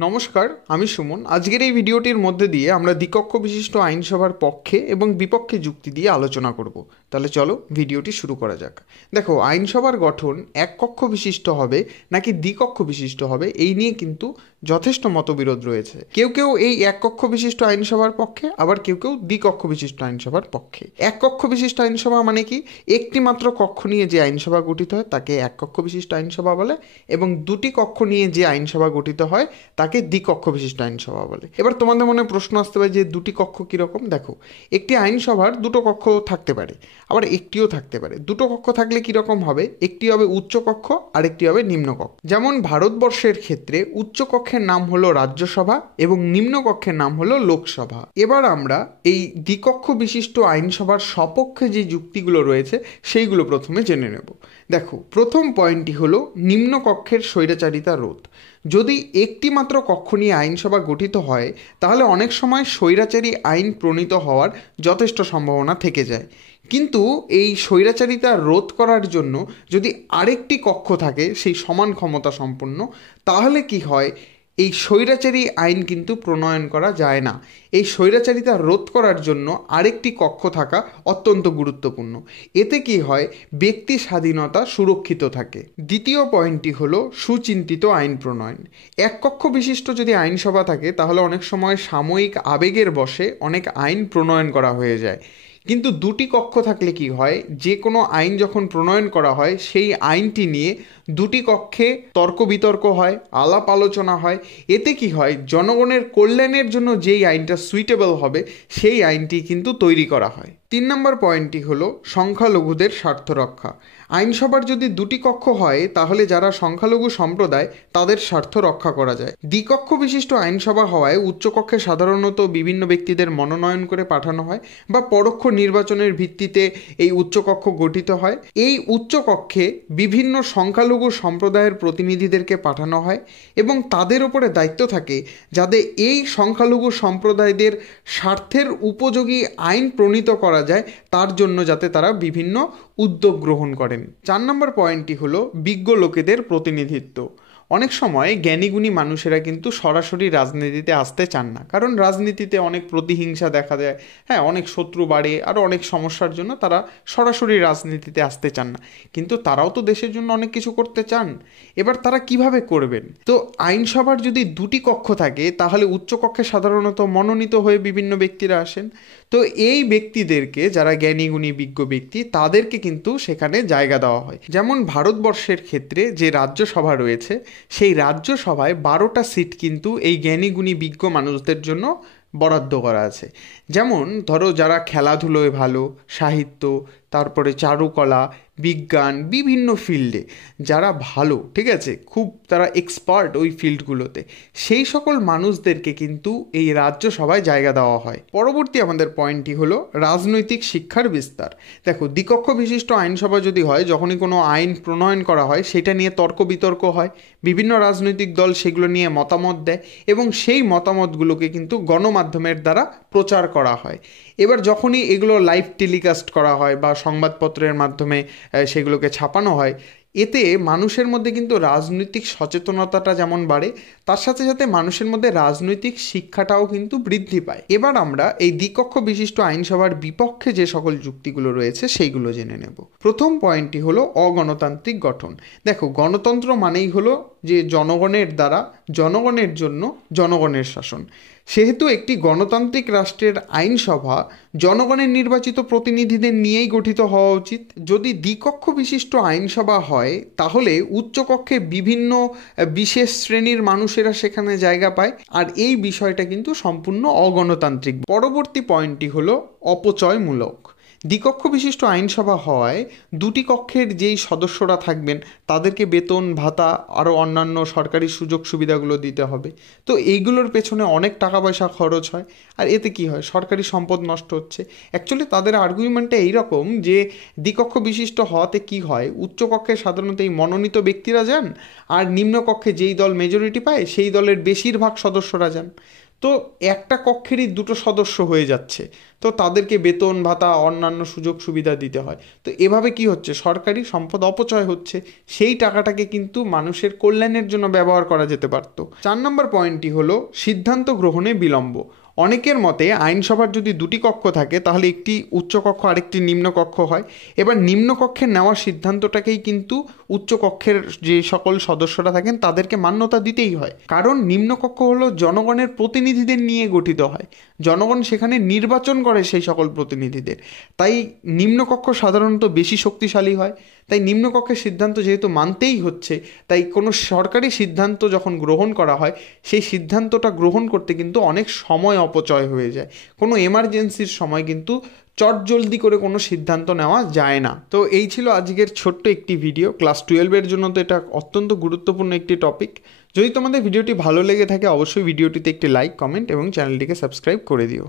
নমস্কার, আমি সুমন। আজকের এই ভিডিওটির মধ্যে দিয়ে আমরা দ্বিকক্ষ বিশিষ্ট আইনসভার পক্ষে এবং বিপক্ষে যুক্তি দিয়ে আলোচনা করব। তাহলে চলো ভিডিওটি শুরু করা যাক। দেখো, আইনসভার গঠন এক কক্ষ বিশিষ্ট হবে নাকি দ্বিকক্ষ বিশিষ্ট হবে এই নিয়ে কিন্তু যথেষ্ট মতবিরোধ রয়েছে। কেউ কেউ এই এক কক্ষ বিশিষ্ট আইনসভার পক্ষে, আবার কেউ কেউ দ্বিকক্ষ বিশিষ্ট আইনসভার পক্ষে। এক কক্ষ বিশিষ্ট আইনসভা মানে কি? একটি মাত্র কক্ষ নিয়ে যে আইনসভা গঠিত হয় তাকে এক কক্ষ বিশিষ্ট আইনসভা বলে, এবং দুটি কক্ষ নিয়ে যে আইনসভা গঠিত হয় তাকে দ্বিকক্ষ বিশিষ্ট আইনসভা বলে। এবার তোমাদের মনে প্রশ্ন আসতে পারে যে দুটি কক্ষ কীরকম। দেখো, একটি আইনসভার দুটো কক্ষ থাকতে পারে, আবার একটিও থাকতে পারে। দুটো কক্ষ থাকলে কীরকম হবে? একটি হবে উচ্চ কক্ষ আর একটি হবে নিম্ন কক্ষ। যেমন ভারতবর্ষের ক্ষেত্রে উচ্চ কক্ষের নাম হলো রাজ্যসভা এবং নিম্ন কক্ষের নাম হলো লোকসভা। এবার আমরা এই দ্বিকক্ষ বিশিষ্ট আইনসভার সপক্ষে যে যুক্তিগুলো রয়েছে সেইগুলো প্রথমে জেনে নেব। দেখো, প্রথম পয়েন্টটি হলো নিম্ন কক্ষের স্বৈরাচারিতা রোধ। যদি একটি মাত্র কক্ষ নিয়ে আইনসভা গঠিত হয় তাহলে অনেক সময় স্বৈরাচারী আইন প্রণীত হওয়ার যথেষ্ট সম্ভাবনা থেকে যায়। কিন্তু এই স্বৈরাচারিতা রোধ করার জন্য যদি আরেকটি কক্ষ থাকে সেই সমান ক্ষমতা সম্পন্ন, তাহলে কি হয়? এই স্বৈরাচারী আইন কিন্তু প্রণয়ন করা যায় না। এই স্বৈরাচারিতা রোধ করার জন্য আরেকটি কক্ষ থাকা অত্যন্ত গুরুত্বপূর্ণ। এতে কি হয়? ব্যক্তি স্বাধীনতা সুরক্ষিত থাকে। দ্বিতীয় পয়েন্টটি হলো সুচিন্তিত আইন প্রণয়ন। এক কক্ষ বিশিষ্ট যদি আইনসভা থাকে তাহলে অনেক সময় সাময়িক আবেগের বশে অনেক আইন প্রণয়ন করা হয়ে যায়। কিন্তু দুটি কক্ষ থাকলে কি হয়? যে কোনো আইন যখন প্রণয়ন করা হয় সেই আইনটি নিয়ে দুটি কক্ষে তর্ক বিতর্ক হয়, আলাপ আলোচনা হয়। এতে কি হয়? জনগণের কল্যাণের জন্য যেই আইনটা সুইটেবল হবে সেই আইনটি কিন্তু তৈরি করা হয়। 3 নম্বর পয়েন্টটি হলো সংখ্যালঘুদের স্বার্থ রক্ষা। আইনসভার যদি দুটি কক্ষ হয় তাহলে যারা সংখ্যালঘু সম্প্রদায় তাদের স্বার্থ রক্ষা করা যায়। দ্বিকক্ষ বিশিষ্ট আইনসভা হওয়ায় উচ্চকক্ষে সাধারণত বিভিন্ন ব্যক্তিদের মনোনয়ন করে পাঠানো হয় বা পরোক্ষ নির্বাচনের ভিত্তিতে এই উচ্চকক্ষ গঠিত হয়। এই উচ্চকক্ষে বিভিন্ন সংখ্যালঘু সম্প্রদায়ের প্রতিনিধিদেরকে পাঠানো হয় এবং তাদের উপরে দায়িত্ব থাকে যাতে এই সংখ্যালঘু সম্প্রদায়দের স্বার্থের উপযোগী আইন প্রণীত করা যায়, তার জন্য যাতে তারা বিভিন্ন উদ্যোগ গ্রহণ করেন। 4 নম্বর পয়েন্টটি হলো বিজ্ঞ লোকেদের প্রতিনিধিত্ব। অনেক সময় জ্ঞানীগুণী মানুষেরা কিন্তু সরাসরি রাজনীতিতে আসতে চান না, কারণ রাজনীতিতে অনেক প্রতিহিংসা দেখা যায়, হ্যাঁ, অনেক শত্রু বাড়ে, আরও অনেক সমস্যার জন্য তারা সরাসরি রাজনীতিতে আসতে চান না। কিন্তু তারাও তো দেশের জন্য অনেক কিছু করতে চান। এবার তারা কিভাবে করবেন? তো আইনসভার যদি দুটি কক্ষ থাকে তাহলে উচ্চকক্ষে সাধারণত মনোনীত হয়ে বিভিন্ন ব্যক্তিরা আসেন। তো এই ব্যক্তিদেরকে, যারা জ্ঞানীগুণী বিজ্ঞ ব্যক্তি, তাদেরকে কিন্তু সেখানে জায়গা দেওয়া হয়। যেমন ভারতবর্ষের ক্ষেত্রে যে রাজ্যসভা রয়েছে সেই রাজ্যসভায় 12টা সিট কিন্তু এই জ্ঞানীগুণী বিজ্ঞ মানুষদের জন্য বরাদ্দ করা আছে। যেমন ধরো, যারা খেলাধুলোয় ভালো, সাহিত্য, তারপরে চারুকলা, বিজ্ঞান, বিভিন্ন ফিল্ডে যারা ভালো, ঠিক আছে, খুব তারা এক্সপার্ট ওই ফিল্ডগুলোতে, সেই সকল মানুষদেরকে কিন্তু এই রাজ্যসভায় জায়গা দেওয়া হয়। পরবর্তী আমাদের পয়েন্টটি হলো রাজনৈতিক শিক্ষার বিস্তার। দেখো, দ্বিকক্ষ বিশিষ্ট আইনসভা যদি হয়, যখনই কোনো আইন প্রণয়ন করা হয় সেটা নিয়ে তর্ক বিতর্ক হয়, বিভিন্ন রাজনৈতিক দল সেগুলো নিয়ে মতামত দেয় এবং সেই মতামতগুলোকে কিন্তু গণমাধ্যমের দ্বারা প্রচার করা হয়। এবার যখনই এগুলো লাইভ টেলিকাস্ট করা হয় বা সংবাদপত্রের মাধ্যমে সেগুলোকে ছাপানো হয়, এতে মানুষের মধ্যে কিন্তু রাজনৈতিক সচেতনতাটা যেমন বাড়ে, তার সাথে সাথে মানুষের মধ্যে রাজনৈতিক শিক্ষাটাও কিন্তু বৃদ্ধি পায়। এবার আমরা এই দ্বিকক্ষ বিশিষ্ট আইনসভার বিপক্ষে যে সকল যুক্তিগুলো রয়েছে সেইগুলো জেনে নেব। প্রথম পয়েন্টটি হলো অগণতান্ত্রিক গঠন। দেখো, গণতন্ত্র মানেই হলো যে জনগণের দ্বারা, জনগণের জন্য, জনগণের শাসন। সেহেতু একটি গণতান্ত্রিক রাষ্ট্রের আইনসভা জনগণের নির্বাচিত প্রতিনিধিদের নিয়েই গঠিত হওয়া উচিত। যদি দ্বিকক্ষ বিশিষ্ট আইনসভা হয় তাহলে উচ্চকক্ষে বিভিন্ন বিশেষ শ্রেণীর মানুষেরা সেখানে জায়গা পায়, আর এই বিষয়টা কিন্তু সম্পূর্ণ অগণতান্ত্রিক। পরবর্তী পয়েন্টটি হলো অপচয়মূলক। দ্বিকক্ষ বিশিষ্ট আইনসভা হওয়ায় দুটি কক্ষের যেই সদস্যরা থাকবেন তাদেরকে বেতন ভাতা আরও অন্যান্য সরকারি সুযোগ সুবিধাগুলো দিতে হবে। তো এইগুলোর পেছনে অনেক টাকা পয়সা খরচ হয়, আর এতে কি হয়? সরকারি সম্পদ নষ্ট হচ্ছে। অ্যাকচুয়ালি তাদের আর্গুমেন্টটা এইরকম যে দ্বিকক্ষ বিশিষ্ট হওয়াতে কি হয়, উচ্চকক্ষে সাধারণত এই মনোনীত ব্যক্তিরা যান, আর নিম্নকক্ষে যেই দল মেজরিটি পায় সেই দলের বেশিরভাগ সদস্যরা যান। তো একটা কক্ষেরই দুটো সদস্য হয়ে যাচ্ছে, তো তাদেরকে বেতন ভাতা অন্যান্য সুযোগ সুবিধা দিতে হয়। তো এভাবে কি হচ্ছে, সরকারি সম্পদ অপচয় হচ্ছে, সেই টাকাটাকে কিন্তু মানুষের কল্যাণের জন্য ব্যবহার করা যেতে পারতো। 4 নম্বর পয়েন্টটি হলো সিদ্ধান্ত গ্রহণে বিলম্ব। অনেকের মতে আইনসভার যদি দুটি কক্ষ থাকে তাহলে একটি উচ্চকক্ষ আরেকটি নিম্নকক্ষ হয়। এবার নিম্নকক্ষের নেওয়ার সিদ্ধান্তটাকেই কিন্তু উচ্চকক্ষের যে সকল সদস্যরা থাকেন তাদেরকে মান্যতা দিতেই হয়, কারণ নিম্নকক্ষ হলো জনগণের প্রতিনিধিদের নিয়ে গঠিত হয়, জনগণ সেখানে নির্বাচন করে সেই সকল প্রতিনিধিদের। তাই নিম্নকক্ষ সাধারণত বেশি শক্তিশালী হয়। তাই নিম্নকক্ষের সিদ্ধান্ত যেহেতু মানতেই হচ্ছে, তাই কোনো সরকারি সিদ্ধান্ত যখন গ্রহণ করা হয় সেই সিদ্ধান্তটা গ্রহণ করতে কিন্তু অনেক সময় অপচয় হয়ে যায়। কোনো এমার্জেন্সির সময় কিন্তু চটজলদি করে কোনো সিদ্ধান্ত নেওয়া যায় না। তো এই ছিল আজকের ছোট্ট একটি ভিডিও। ক্লাস 12-এর জন্য তো এটা অত্যন্ত গুরুত্বপূর্ণ একটি টপিক। যদি তোমাদের ভিডিওটি ভালো লেগে থাকে অবশ্যই ভিডিওটিতে একটি লাইক, কমেন্ট এবং চ্যানেলটিকে সাবস্ক্রাইব করে দিও।